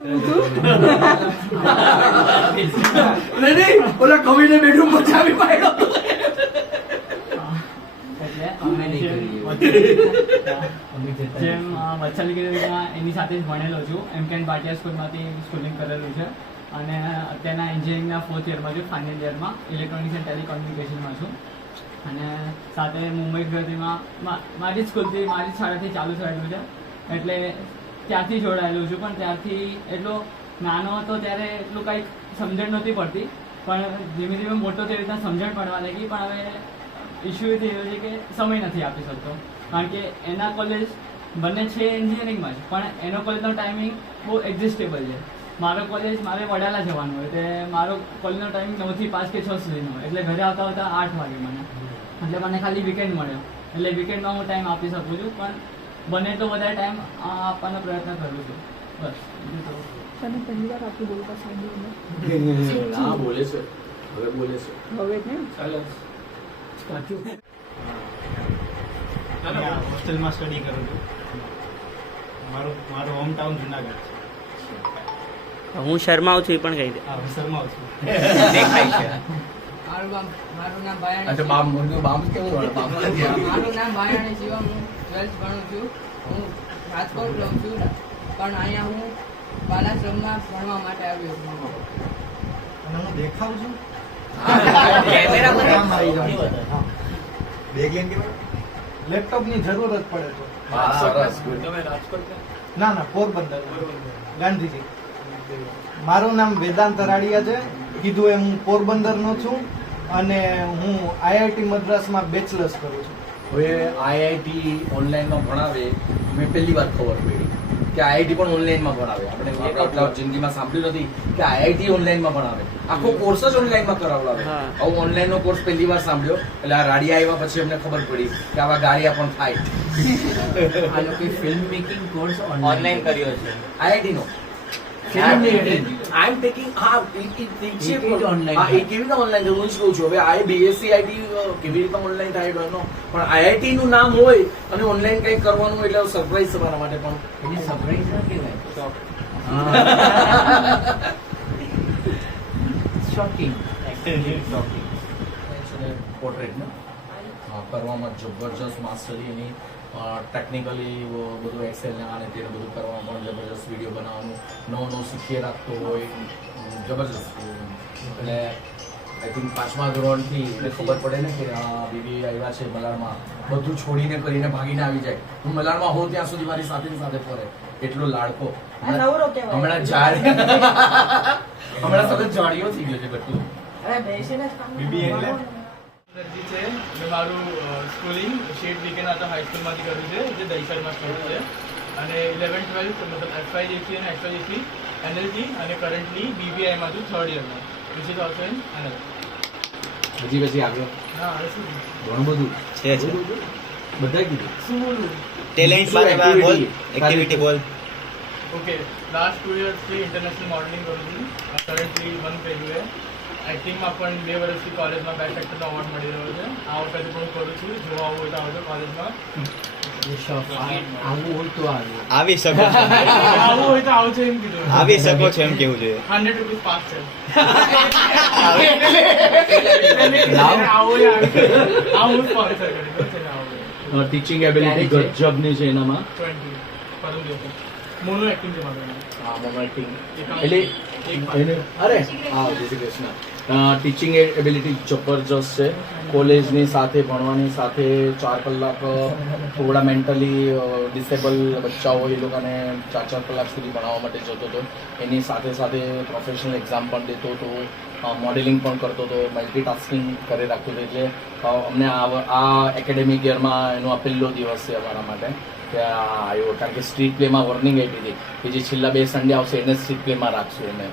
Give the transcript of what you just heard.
Bedroom પાડ્યો જેમ- વત્સલ એની સાથે જ ભણેલો છું. એમ કેન ભાટિયા સ્કૂલમાંથી સ્કૂલિંગ કરેલું છે. અને અત્યારના એન્જિનિયરિંગના ફોર્થ યરમાં છું ફાઇનલ યરમાં ઇલેક્ટ્રોનિક્સ એન્ડ ટેલિકોમ્યુનિકેશનમાં છું. અને સાથે મુંબઈ ગુજરાતીમાં મા- મારી જ સ્કૂલથી મારી જ શાળાથી ચાલુ થયેલું છે. એટલે ત્યાંથી જોડાયેલું છું, પણ ત્યારથી એટલો નાનો હતો ત્યારે એટલું કંઈક સમજણ નહોતી પડતી. પણ ધીમે ધીમે મોટો તે રીતના સમજણ પડવા લાગી, પણ હવે ઇશ્યુ એ થયો છે કે સમય નથી આપી શકતો. કારણ કે એના કોલેજ બંને છે એન્જિનિયરિંગમાં જ, પણ એનો કોલેજનો ટાઈમિંગ બહુ એક્ઝિસ્ટેબલ છે. મારો કોલેજ મારે વડાલા જવાનું હોય એટલે મારો કોલેજનો ટાઈમિંગ નવથી પાંચ કે છ સુધીનો હોય, એટલે ઘરે આવતા આવતા આઠ વાગે મને. એટલે મને ખાલી વીકેન્ડ મળ્યો. એટલે વીકેન્ડમાં હું ટાઈમ આપી શકું છું, પણ બને તો વધારે ટાઈમ આપવાનો પ્રયત્ન કરું છું. બસ તને પહેલી વાર આટલું બોલતા સાંભળ્યું હા બોલે છે. હવે બોલે છે. હવે ને? ચાલો. અહીંયા હોસ્ટેલમાં સ્ટડી કરું છું. મારું મારું હોમ ટાઉન જુનાગઢ છે. હું શર્માઉં છું એ પણ કહી દે. હા હું શર્માઉં છું. દેખાય છે. મારું નામ મારું નામ બાયાણી અચ્છા બામ મુર્ગો બામ કેવું વળે. મારું નામ બાયાણી શિવમ હું ટ્વેલ્થ ભણું છું. હું રાજકોટ રહું છું પણ અહીંયા હું બાલાશ્રમમાં ભણવા માટે આવ્યો છું. અને હું દેખાવ છું? કેમેરા પર આમ આવી જાઉં. હા. બેગ લઈને કેવું? લેપટોપની જરૂર જ પડે તો. ના ના પોરબંદર. ગાંધીજી. મારું નામ વેદાંત રાડિયા છે. કીધું એમ હું પોરબંદરનો છું. અને હું આઈઆઈટી મદ્રાસમાં બેચલર્સ કરું છું. હવે આઈઆઈટી ઓનલાઈનમાં ભણાવે મેં પહેલી વાર ખબર પડી કે આઈઆઈટી પણ ઓનલાઈનમાં ભણાવે. આપણે આટલા જિંદગીમાં સાંભળ્યું નથી કે આઈઆઈટી ઓનલાઈનમાં ભણાવે. આખો કોર્સ જ ઓનલાઈનમાં કરાવડાવે. આવું ઓનલાઈનનો કોર્સ પહેલી વાર સાંભળ્યો એટલે આ રાડિયા આવ્યા પછી અમને ખબર પડી કે આવા ગાડિયા પણ થાય. આ લોકો ફિલ્મ મેકિંગ કોર્સ ઓનલાઈન કર્યો છે. આઈઆઈટી નો આઈ એમ ટેકિંગ હા હા, એ કેવી રીતે ઓનલાઈન હું જ કહું છું હવે આ બીએસસી આઈટી કેવી રીતે ઓનલાઈન થાય પણ આઈઆઈટી નું નામ હોય અને ઓનલાઈન કંઈક કરવાનું એટલે સરપ્રાઈઝ તમારા માટે પણ. એને સરપ્રાઈઝ ના કહેવાય. શોકિંગ શોકિંગ પોર્ટ્રેટ ને કરવામાં જબરજસ્ત માસ્ટરી એની ટેકનિકલી બધું એક્સેલ ને આને તેને બધું કરવામાં પણ જબરજસ્ત વીડિયો બનાવવાનું. નવું નવું શીખીએ રાખતો હોય જબરજસ્ત. એટલે આઈ થિંક પાંચમા ધોરણથી એટલે ખબર પડે ને કે આ બીબી આવ્યા છે મલાડમાં. બધું છોડીને કરીને ભાગીને આવી જાય. હું મલાડમાં હોઉં ત્યાં સુધી મારી સાથે સાથે ફરે. એટલો લાડકો. હમણાં જાડ હમણાં સતત જાડીઓ થઈ ગયો છે બધું. બીબી એટલે? દરજી છે મેં મારું સ્કૂલિંગ શેઠ વીકેન્ડ હતો હાઈસ્કૂલમાંથી કર્યું છે જે દહીસરમાં સ્ટોર છે. અને ઇલેવન ટ્વેલ્થ મતલબ એફઆઈજીસી અને એફઆઈજીસી એનએલજી અને કરન્ટલી બીબીઆઈમાં છું third યરમાં which is also in N L પછી આગળ? હા હવે શું ઘણું બધું. છે છે. બધા? કીધું? શું બોલું? ટેલેન્ટ બારે બોલ એક્ટિવિટી બોલ. ઓકે લાસ્ટ ટુ યર્સથી ઇન્ટરનેશનલ મોડલિંગ કરું છું. કરન્ટલી વન છે એક્ટિંગમાં પણ બે વર્ષથી કોલેજમાં બેસ્ટ એક્ટરનો અવોર્ડ મળી રહ્યો છે. આ વખતે પણ કરું છું. જોવા આવું હોય તો આવજો કોલેજમાં આવું હોય તો આવ્યું આવી શકો છો. આવું હોય તો આવજો એમ કીધું. આવી શકો છો એમ કેવું જોઈએ. હંડ્રેડ રૂપીઝ પાસ છે. લાવ. આવું હોય આવી આવું સ્પોન્સર કરી દો છે ને આવું ટીચિંગ એબિલિટી ગજબની છે એનામાં. મોનો એક્ટિંગ છે મારું હા એટલે અરે. હા જય શ્રી કૃષ્ણ. ટીચિંગ એબિલિટી જબરજસ્ત છે. કોલેજની સાથે ભણવાની સાથે ચાર કલાક થોડા મેન્ટલી ડિસેબલ બચ્ચા હોય એ લોકોને ચાર ચાર કલાક સુધી ભણાવવા માટે જતો હતો. એની સાથે સાથે પ્રોફેશનલ એક્ઝામ પણ દેતો હતો. મોડેલિંગ પણ કરતો હતો. મલ્ટીટાસ્કિંગ કરી રાખતો હતો. એટલે અમને આ એકેડેમિક યરમાં એનો આ પહેલો દિવસ છે અમારા માટે. આવ્યો કારણ કે સ્ટ્રીટ પ્લેમાં વોર્નિંગ આપી હતી કે જે છેલ્લા બે સન્ડે આવશે એને સ્ટ્રીટ પ્લેમાં રાખશું અમે